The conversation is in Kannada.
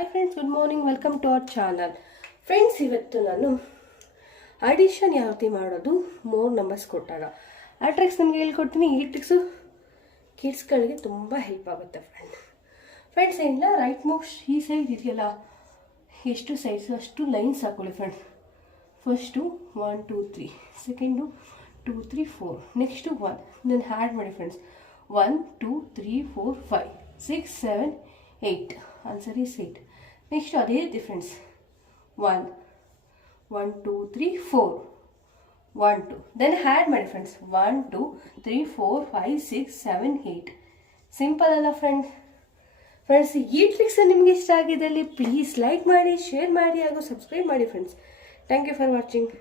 Hi friends, good morning. Welcome to our channel. Friends, ಇವತ್ತು ನಾನು ಅಡಿಷನ್ ಯಾವ ರೀತಿ ಮಾಡೋದು ಮೋರ್ ನಂಬರ್ಸ್ ಕೊಟ್ಟಾಗ ಆ ಟ್ರಿಕ್ಸ್ ನಿಮಗೆ ಹೇಳ್ಕೊಡ್ತೀನಿ. ಈ ಟ್ರಿಕ್ಸು ಕಿಡ್ಸ್ಗಳಿಗೆ ತುಂಬ ಹೆಲ್ಪ್ ಆಗುತ್ತೆ ಫ್ರೆಂಡ್ಸ್. ಏನಿಲ್ಲ, ರೈಟ್ ಮೂವ್ಸ್ ಈ ಸೈಡ್ ಇದೆಯಲ್ಲ, ಎಷ್ಟು ಸೈಡ್ಸ್ ಅಷ್ಟು ಲೈನ್ಸ್ ಹಾಕೊಳ್ಳಿ friends. First 1 2 3, second 2 3 4, next 1. Then add ಮಾಡಿ ಫ್ರೆಂಡ್ಸ್. 1 2 3 4 5 6 7 8. Answer is 8. ನೆಕ್ಸ್ಟ್ ಅದೇ ರೀತಿ ಫ್ರೆಂಡ್ಸ್. 1 1 2 3 4 1 2. ದೆನ್ ಹ್ಯಾಡ್ ಮಾಡಿ ಫ್ರೆಂಡ್ಸ್. 1 2 3 4 5 6 7 8. ಸಿಂಪಲ್ ಅಲ್ಲ ಫ್ರೆಂಡ್ಸ್. ಈ ಟ್ರಿಕ್ಸ್ ನಿಮಗೆ ಇಷ್ಟ ಆಗಿದ್ದಲ್ಲಿ ಪ್ಲೀಸ್ ಲೈಕ್ ಮಾಡಿ, ಶೇರ್ ಮಾಡಿ ಹಾಗೂ ಸಬ್ಸ್ಕ್ರೈಬ್ ಮಾಡಿ friends. Thank you for watching.